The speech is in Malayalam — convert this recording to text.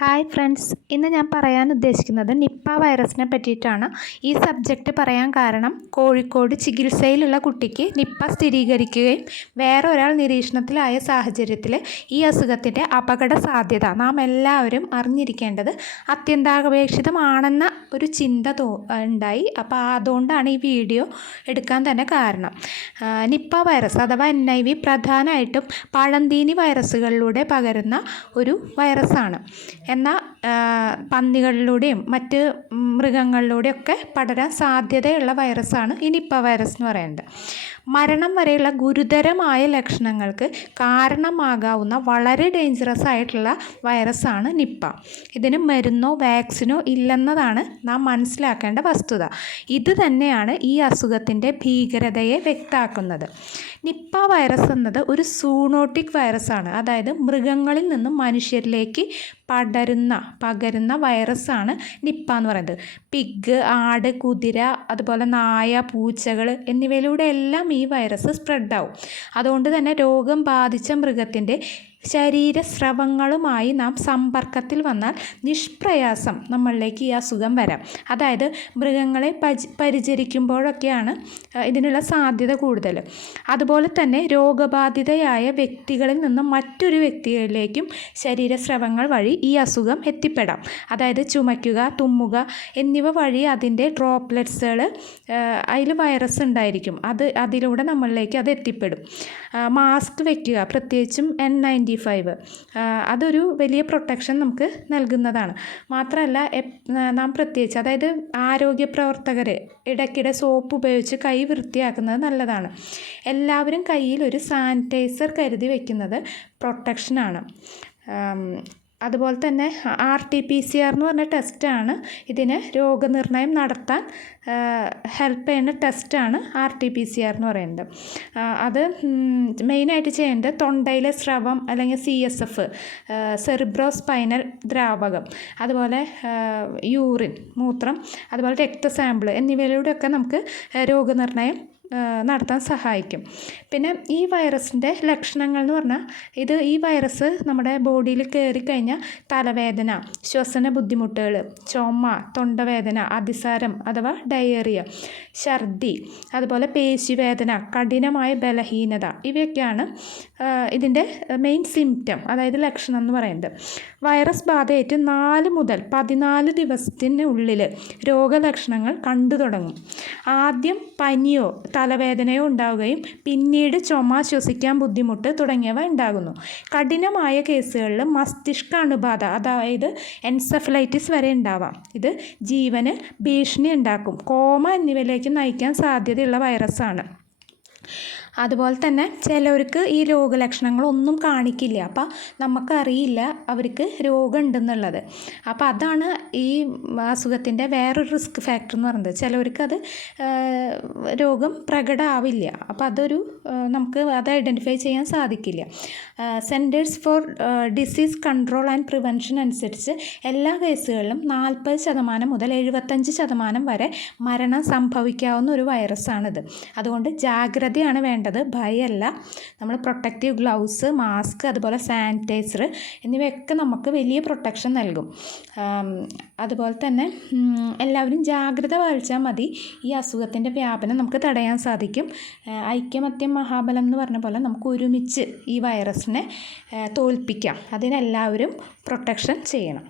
ഹായ് ഫ്രണ്ട്സ്, ഇന്ന് ഞാൻ പറയാൻ ഉദ്ദേശിക്കുന്നത് നിപ്പ വൈറസിനെ പറ്റിയിട്ടാണ്. ഈ സബ്ജക്റ്റ് പറയാൻ കാരണം കോഴിക്കോട് ചികിത്സയിലുള്ള കുട്ടിക്ക് നിപ്പ സ്ഥിരീകരിക്കുകയും വേറെ ഒരാൾ നിരീക്ഷണത്തിലായ സാഹചര്യത്തിൽ ഈ അസുഖത്തിൻ്റെ അപകട സാധ്യത നാം എല്ലാവരും അറിഞ്ഞിരിക്കേണ്ടത് അത്യന്താപേക്ഷിതമാണെന്ന ഒരു ചിന്ത ഉണ്ടായി. അപ്പോൾ അതുകൊണ്ടാണ് ഈ വീഡിയോ എടുക്കാൻ തന്നെ കാരണം. നിപ്പ വൈറസ് അഥവാ NIV പ്രധാനമായിട്ടും പഴന്തീനി വൈറസുകളിലൂടെ പകരുന്ന ഒരു വൈറസാണ്. എന്നാൽ പന്നികളിലൂടെയും മറ്റ് മൃഗങ്ങളിലൂടെയൊക്കെ പടരാൻ സാധ്യതയുള്ള വൈറസാണ് ഈ നിപ്പ വൈറസ് എന്ന് പറയുന്നത്. മരണം വരെയുള്ള ഗുരുതരമായ ലക്ഷണങ്ങൾക്ക് കാരണമാകാവുന്ന വളരെ ഡേഞ്ചറസ് ആയിട്ടുള്ള വൈറസാണ് നിപ്പ. ഇതിന് മരുന്നോ വാക്സിനോ ഇല്ലെന്നതാണ് നാം മനസ്സിലാക്കേണ്ട വസ്തുത. ഇത് തന്നെയാണ് ഈ അസുഖത്തിൻ്റെ ഭീകരതയെ വ്യക്തമാക്കുന്നത്. നിപ്പ വൈറസ് എന്നത് ഒരു സൂണോട്ടിക് വൈറസാണ്. അതായത് മൃഗങ്ങളിൽ നിന്നും മനുഷ്യരിലേക്ക് പകരുന്ന വൈറസാണ് നിപ്പ എന്ന് പറയുന്നത്. പിഗ്, ആട്, കുതിര, അതുപോലെ നായ, പൂച്ചകൾ എന്നിവയിലൂടെ എല്ലാം ഈ വൈറസ് സ്പ്രെഡാവും. അതുകൊണ്ട് തന്നെ രോഗം ബാധിച്ച മൃഗത്തിൻ്റെ ശരീരസ്രവങ്ങളുമായി നാം സമ്പർക്കത്തിൽ വന്നാൽ നിഷ്പ്രയാസം നമ്മളിലേക്ക് ഈ അസുഖം വരാം. അതായത് മൃഗങ്ങളെ പരിചരിക്കുമ്പോഴൊക്കെയാണ് ഇതിനുള്ള സാധ്യത കൂടുതൽ. അതുപോലെ തന്നെ രോഗബാധിതയായ വ്യക്തികളിൽ നിന്നും മറ്റൊരു വ്യക്തികളിലേക്കും ശരീരസ്രവങ്ങൾ വഴി ഈ അസുഖം എത്തിപ്പെടാം. അതായത് ചുമയ്ക്കുക, തുമ്മുക എന്നിവ വഴി അതിൻ്റെ ഡ്രോപ്ലെറ്റ്സുകൾ അതിൽ വൈറസ് ഉണ്ടായിരിക്കും. അതിലൂടെ നമ്മളിലേക്ക് അത് എത്തിപ്പെടും. മാസ്ക് വയ്ക്കുക, പ്രത്യേകിച്ചും N95 അതൊരു വലിയ പ്രൊട്ടക്ഷൻ നമുക്ക് നൽകുന്നതാണ്. മാത്രമല്ല നാം പ്രത്യേകിച്ച് അതായത് ആരോഗ്യ പ്രവർത്തകർ ഇടയ്ക്കിടെ സോപ്പ് ഉപയോഗിച്ച് കൈ വൃത്തിയാക്കുന്നത് നല്ലതാണ്. എല്ലാവരും കയ്യിൽ ഒരു സാനിറ്റൈസർ കരുതി വയ്ക്കുന്നത് പ്രൊട്ടക്ഷനാണ്. അതുപോലെ തന്നെ RT-PCR എന്ന് പറഞ്ഞ ടെസ്റ്റാണ് ഇതിന് രോഗനിർണയം നടത്താൻ ഹെൽപ്പ് ചെയ്യുന്ന ടെസ്റ്റാണ് RT-PCR എന്ന് പറയുന്നത്. അത് മെയിനായിട്ട് ചെയ്യേണ്ടത് തൊണ്ടയിലെ സ്രവം അല്ലെങ്കിൽ CSF, സെറിബ്രോസ്പൈനൽ ദ്രാവകം, അതുപോലെ യൂറിൻ, മൂത്രം, അതുപോലെ രക്തസാമ്പിൾ എന്നിവയിലൂടെയൊക്കെ നമുക്ക് രോഗനിർണയം നടത്താൻ സഹായിക്കും. പിന്നെ ഈ വൈറസിൻ്റെ ലക്ഷണങ്ങൾ എന്ന് പറഞ്ഞാൽ ഈ വൈറസ് നമ്മുടെ ബോഡിയിൽ കയറിക്കഴിഞ്ഞാൽ തലവേദന, ശ്വസന ബുദ്ധിമുട്ടുകൾ, ചുമ, തൊണ്ടവേദന, അതിസാരം അഥവാ ഡയേറിയ, ഛർദി, അതുപോലെ പേശിവേദന, കഠിനമായ ബലഹീനത ഇവയൊക്കെയാണ് ഇതിൻ്റെ മെയിൻ സിംറ്റം, അതായത് ലക്ഷണം എന്ന് പറയുന്നത്. വൈറസ് ബാധയേറ്റ് 4 മുതൽ 14 ദിവസത്തിനുള്ളിൽ രോഗലക്ഷണങ്ങൾ കണ്ടു തുടങ്ങും. ആദ്യം പനിയോ തലവേദനയോ ഉണ്ടാവുകയും പിന്നീട് ചുമ, ശ്വസിക്കാൻ ബുദ്ധിമുട്ട് തുടങ്ങിയവ ഉണ്ടാകുന്നു. കഠിനമായ കേസുകളിൽ മസ്തിഷ്ക അണുബാധ അതായത് എൻസെഫലൈറ്റിസ് വരെ ഉണ്ടാവാം. ഇത് ജീവന് ഭീഷണി ഉണ്ടാക്കും. കോമ എന്നിവയിലേക്ക് നയിക്കാൻ സാധ്യതയുള്ള വൈറസാണ്. അതുപോലെ തന്നെ ചിലവർക്ക് ഈ രോഗലക്ഷണങ്ങളൊന്നും കാണിക്കില്ല. അപ്പോൾ നമുക്കറിയില്ല അവർക്ക് രോഗം ഉണ്ടെന്നുള്ളത്. അപ്പോൾ അതാണ് ഈ അസുഖത്തിൻ്റെ വേറൊരു റിസ്ക് ഫാക്ടർ എന്ന് പറയുന്നത്. ചിലവർക്ക് അത് രോഗം പ്രകടമാവില്ല. അപ്പോൾ നമുക്ക് അത് ഐഡൻറ്റിഫൈ ചെയ്യാൻ സാധിക്കില്ല. Centres four disease control and prevention അനുസരിച്ച് എല്ലാ കേസുകളിലും 40% മുതൽ 75% വരെ മരണം സംഭവിക്കാവുന്ന ഒരു വൈറസാണിത്. അതുകൊണ്ട് ജാഗ്രതയാണ് വേണ്ടത്, ഭയമല്ല. നമ്മൾ പ്രൊട്ടക്റ്റീവ് ഗ്ലൗസ്, മാസ്ക്, അതുപോലെ സാനിറ്റൈസർ എന്നിവയൊക്കെ നമുക്ക് വലിയ പ്രൊട്ടക്ഷൻ നൽകും. അതുപോലെ തന്നെ എല്ലാവരും ജാഗ്രത പാലിച്ചാൽ മതി. ഈ അസുഖത്തിൻ്റെ വ്യാപനം നമുക്ക് തടയാൻ സാധിക്കും. ഐക്യമത്യം മഹാബലം എന്ന് പറഞ്ഞ പോലെ നമുക്ക് ഒരുമിച്ച് ഈ വൈറസിനെ തോൽപ്പിക്കാം. അതിനെല്ലാവരും പ്രൊട്ടക്ഷൻ ചെയ്യണം.